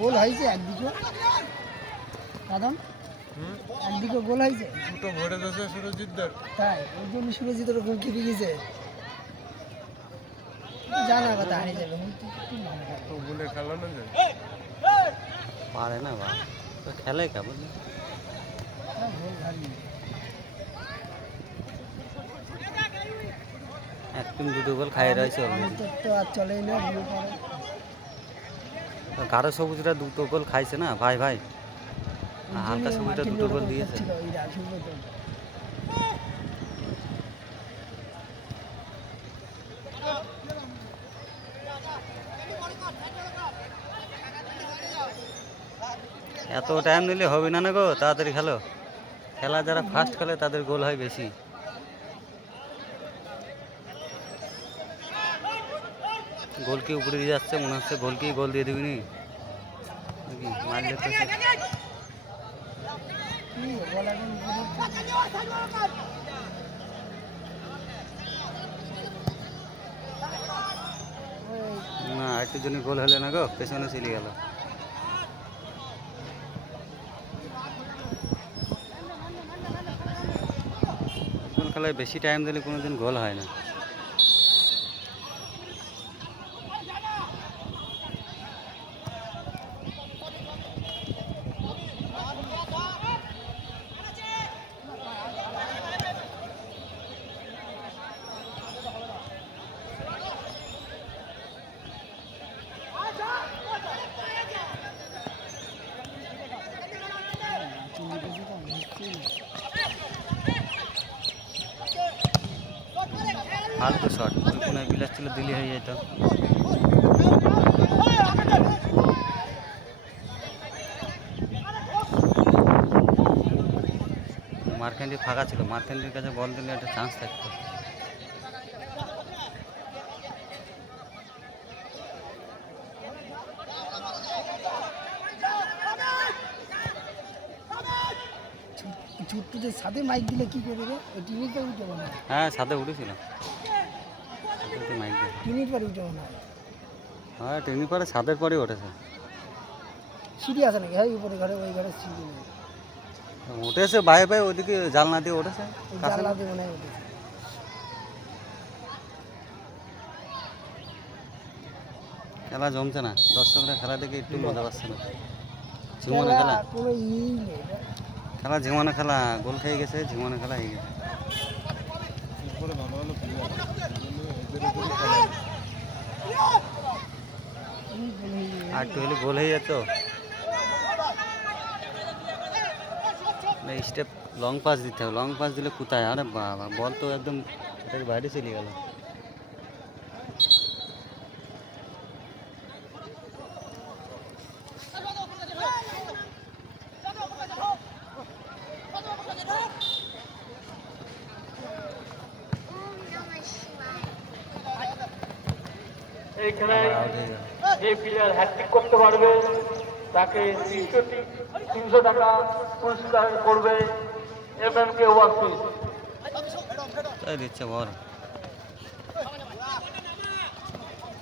গোল হয়েছে একদিকে দাদা, একদিকে গোল হয়েছে দুটো ভরে দিয়েছে সুরজিৎদের। তাই ওই জন্য সুরজিতের গোল খেপে গেছে, জানা কথা হারিয়ে যাবে তো বলে খেলানো যায় পারে না বা তো খেলে কেমন একদিন দুটো গোল খাই রয়েছে তো আর চলেই না। গাঢ় সবুজরা দুটো গোল খাইছে না ভাই ভাই, হালকা সবুজরা দুটো গোল দিয়েছে। এত টাইম দিলে হবে না গো, তাড়াতাড়ি খেলো। খেলা যারা ফার্স্ট খেলে তাদের গোল হয় বেশি। গোলকি উপরে দিয়ে যাচ্ছে, মনে হচ্ছে গোলকি গোল দিয়ে দিবি নি মারলে তো না, একটু জন্য গোল হলে না গো, পেছনে চলে গেল। ফুটবল খেলায় বেশি টাইম দিলে কোনোদিন গোল হয় না। ফালতু শট, ওই কোনায় বিলাস ছিল দিলি হয়ে যেত। মার্কেন্ডি ফাঁকা ছিল, মার্কেন্ডির কাছে বল দিলে একটা চান্স থাকতো। ছোট্টদের সাথে মাইক দিলে কি করবে? টিনিটা উঠে মনে হয়। হ্যাঁ, সাথে উঠেছিল মাইক দিয়ে। টিনির পরে উঠে মনে হয়। হ্যাঁ, টিনির পরে ছাদের পরে উঠেছে। সিঁড়ি আছে নাকি? হ্যাঁ, উপরে ঘরে, ওই ঘরে সিঁড়ি নেই। উঠেছে বাইরে বাইরে, ওইদিকে জানলা দিয়ে উঠেছে। জানলা দিয়ে মনে হয় উঠেছে। খেলা জমছে না, দর্শকরা খেলা দেখে একটু মজা পাচ্ছে না। ঝিমানো খেলা, কোনো ইই নেই। খেলা ঝিমানো খেলা, গোল খেয়ে গেছে, ঝিমানো খেলা হয়ে গেছে। এরপরে ভালো ভালো প্লেয়ার এদের উপরে খেলা আর একটু হলে গোল হয়ে যেত। স্টেপ লং পাস দিতে হবে, লং পাস দিলে কোথায়? আরে বাবা, বল তো একদম এটার বাইরে চলে গেল। এই খেলায় যে প্লেয়ার হ্যাট্রিক করতে পারবে তাকে 300 টাকা পুরস্কার করবে MMK ওয়ার্কপিস। তাই দিচ্ছে বল।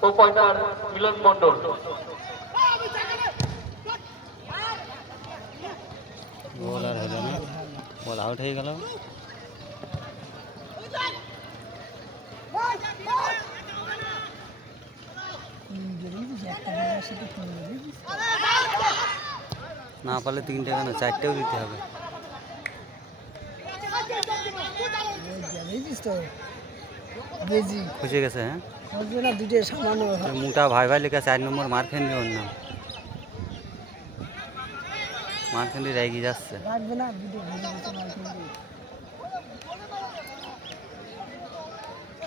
প্রোপাইটার মিলন মণ্ডল। বল আর হলো না, বল আউট হয়ে গেল। না পারলে 3 টাকা না 4টেও দিতে হবে। খুশি গেছে। হ্যাঁ, মোটা ভাই ভাই লেখা 4 নম্বর মার্কেন্ডি, ওর নাম মার্কেন্ডি রেগে যাচ্ছে।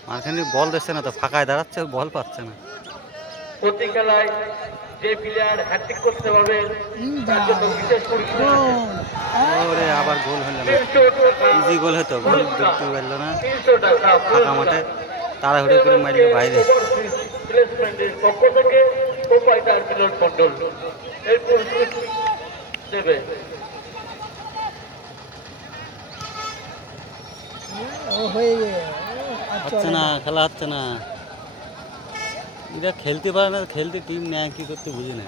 মার্কেন্ডি বল দিচ্ছে না তো, ফাঁকায় দাঁড়াচ্ছে, বল পাচ্ছে না। প্রতি খেলায় যে প্লেয়ার হ্যাট্রিক করতে পারবে তার জন্য বিশেষ পুরস্কার আছে। ওরে আবার গোল হলো না, ইজি গোল হতো, গোল দেখতে পারলো না। 300 টাকা ফাঁকা মাঠে তাড়াহুড়ো করে মারলো বাইরে। প্লেসমেন্টের পক্ষ থেকে প্রোপাইটার মিলন মণ্ডল এই পুরস্কার দেবে। ও হয়ে হচ্ছে না, খেলা হচ্ছে না। এরা খেলতে পারে না, খেলতে টিম নেয় কী করতে বুঝি না।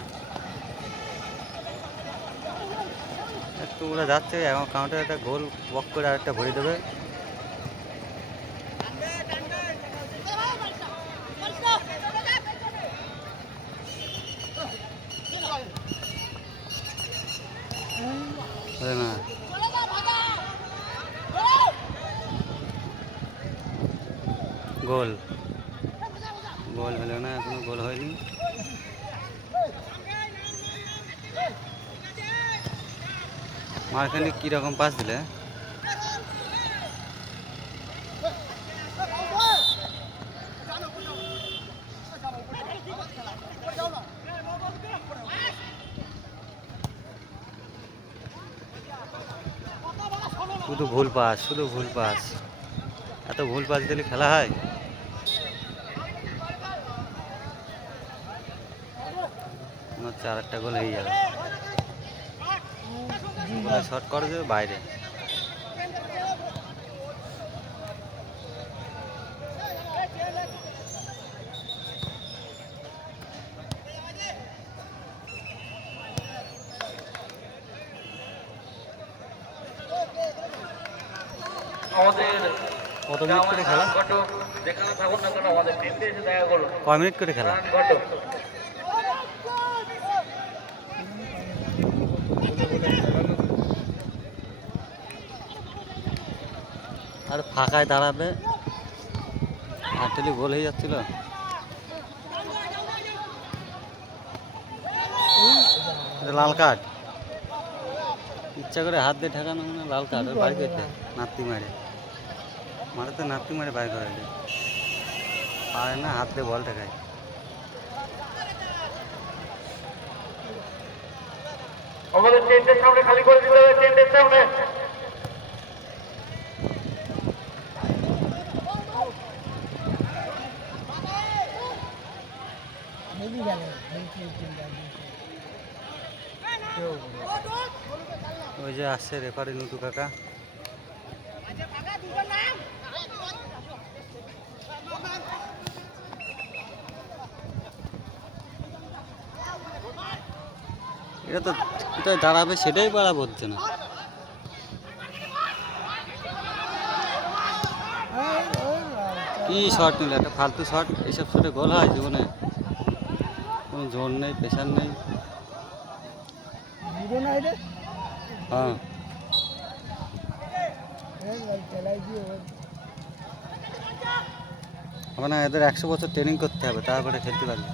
একটু ওরা যাচ্ছে, এখন কাউন্টার একটা গোল ওয়াক করে আরেকটা ভরে দেবে। না গোল গোল হলো না, এখনো গোল হয়নি। মাঝখানে কীরকম পাস দিলে, শুধু ভুল পাস, শুধু ভুল পাস। এত ভুল পাস দিলে খেলা হয়? মনে হচ্ছে আর একটা গোল হয়ে যাবে। শর্ট করে দেবে বাইরে। আমাদের কত মিনিট করে খেলা? যেখানে থাকুন না কেন আমাদের টিমে এসে দেখা করুন। কয় মিনিট করে খেলা? আর ফাঁকায় দাঁড়াবে, হাততালি গোল হয়ে যাচ্ছিল। লাল কার্ড, ইচ্ছা করে হাত দিয়ে ঠেকানো, মানে লাল কার্ড। ওর বাড়ি করতে নাতি মারে, মারাতে নাতি মারে বাইর করে দেয়, পারে না, হাত দিয়ে বল ঠেকায়। আমাদের টেন্টের সামনে খালি করে দিতে হবে, টেন্টের সামনে। ওই যে আসছে রেফারি নুটু কাকা। এটা তো কোথায় দাঁড়াবে সেটাই পারা হচ্ছে না। কি শট নিল, একটা ফালতু শট। এইসব শটে গোল হয় জীবনে? কোনো জোর নেই, প্রেশার নেই। হ্যাঁ, ওখানে এদের 100 বছর ট্রেনিং করতে হবে, তারপরে খেলতে পারবে।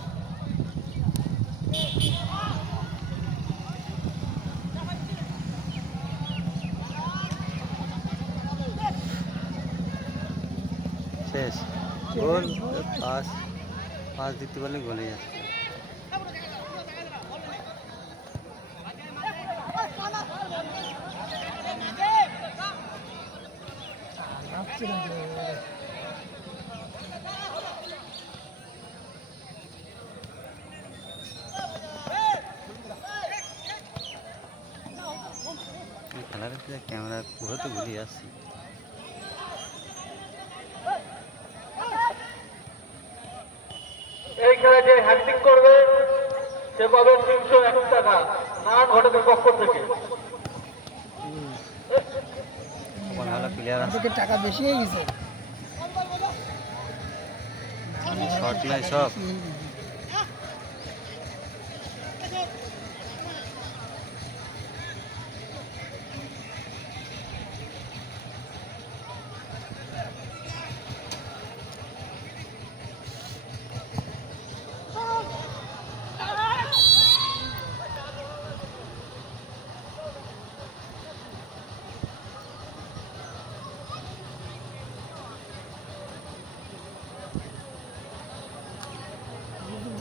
শেষ গোল। পাস পাস দিতে পারলে গোলে যাচ্ছে। খেলা দেখতে ক্যামেরা ঘুরতে ভুলে যাচ্ছি। এই খেলায় যে হ্যাট্রিক করবে সে পাবে 301 টাকা নারায়ণ ঘটকের পক্ষ থেকে। ভালো প্লেয়ার আছে, টাকা বেশি হয়ে গেছে। শর্ট নাই সব।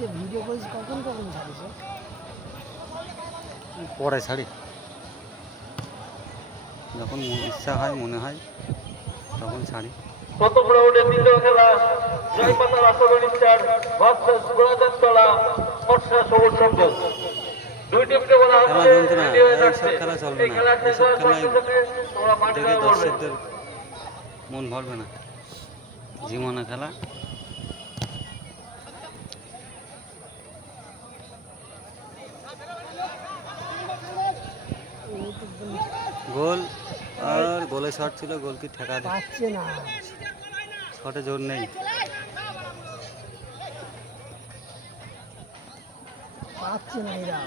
যে ভিডিও করিস কখন কখন ছাড়িস? পরে ছাড়ি, যখন ইচ্ছা হয়, মনে হয় তখন ছাড়ি। প্রথম রাউন্ডের দ্বিতীয় খেলা জয়পাতা রাষ্ট্রবাণী স্টার ভার্সেস গোলাজারতলা ফর্সা সবুজ সংঘ। দুই টিমকে বলা খেলা হচ্ছে জমছে না, এইসব খেলা চলবে এই না। খেলা শেষ এইসব হওয়ার খেলায় সাথে সাথে তোমরা মাঠে দেখে নামবে। দর্শকদের মন ভরবে না। জীবনে খেলা গোল আর গোলে শট ছিল, গোল কি ঠেকা দেয়, পাচ্ছে না, শটে জোর নেই। পাচ্ছে না এরা,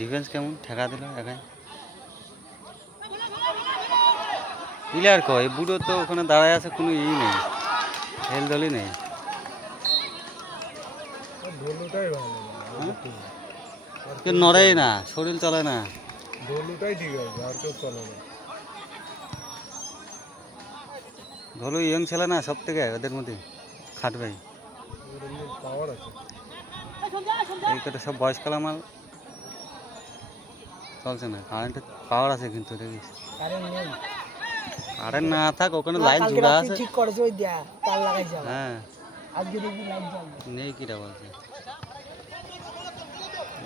ডিফেন্স কেমন ঠেকা দিল একাই। প্লেয়ার কয় বুড়ো তো ওখানে দাঁড়ায় আছে, কোনো ই নেই, হেলদোলই নেই। ধনুটাই ভালো, কেউ নড়েই না, শরীর চলে না। ধনুটাই ঠিক আছে, আর কেউ চলে না। ধলু ইয়ং ছেলে না, সব থেকে ওদের মধ্যে খাটবে। পাওয়ার আছে, এই কটা সব বয়সকাল আমার চলছে না, কারেন্টের পাওয়ার আছে কিন্তু দেখিস। কারেন্ট নেই। কারেন্ট না থাক, ওখানে না, লাইন কালকে জুড়া রাত্রে আছে। ঠিক করেছে ওই দেয়া, তার লাগাই যাবে। হ্যাঁ আজকে দেখবি লাইট জ্বলবে। নেই কিটা বলছে,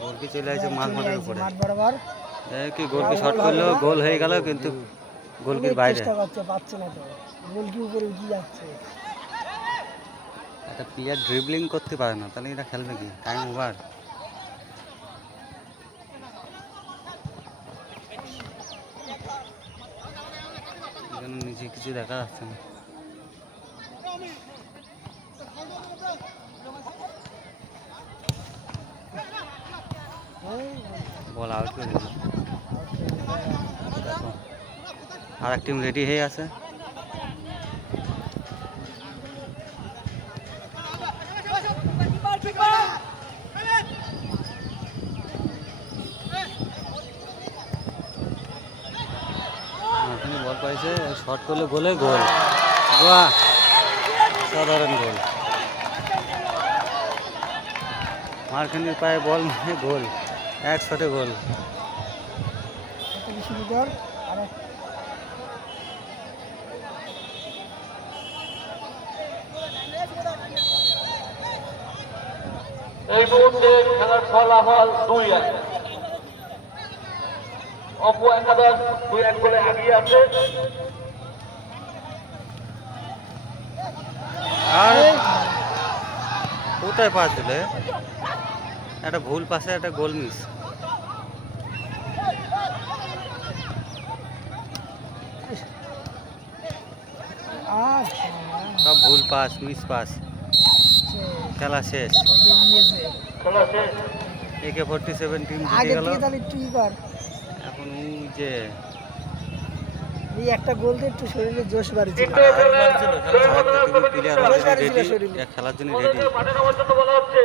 গোলকি চলে আসছে মাঠ চলে মাঠের আইছে উপরে। মাঠ বরাবর। কি গোলকি শট করলো, গোল হয়ে গেল, কিন্তু গোলকির অনেক বাইরে। চেষ্টা করছে, পাচ্ছে না তো। গোলকি উপরে উঠে যাচ্ছে। একটা প্লেয়ার ড্রিবলিং করতে পারে না, তাহলে এটা খেলবে কি, টাইম ওভার। এখানে নিচে কিছু দেখা যাচ্ছে না। বল আউট করে দিল। দেখো আর এক টিম রেডি হয়ে আছে। মাঝখানে বল পাইছে, শর্ট করলে গোলে, গোল। বাহ, সাধারণ গোল। মারখানির পায়ে বল মানে গোল, এক শটে গোল। কত বেশি মিটার আর এই মুহূর্তে খেলার ফলাফল 2-1। অপু একাদশ 2-1 গোলে এগিয়ে আছে। আর কোথায় পাস দিলে, একটা ভুল পাশে একটা গোল মিস। সব ভুল পাস, মিস পাস, খেলা শেষ। খেলা শেষ। AK-47 টিম জিতে আগে গেল। থেকে তাহলে একটু ই কর। এখন ওই যে এই একটা গোল দিয়ে একটু শরীরে জোশ বাড়িছে। প্লেয়ার অলরেডি রেডি, খেলার জন্য রেডি। মাঠে নামার জন্য বলা হচ্ছে।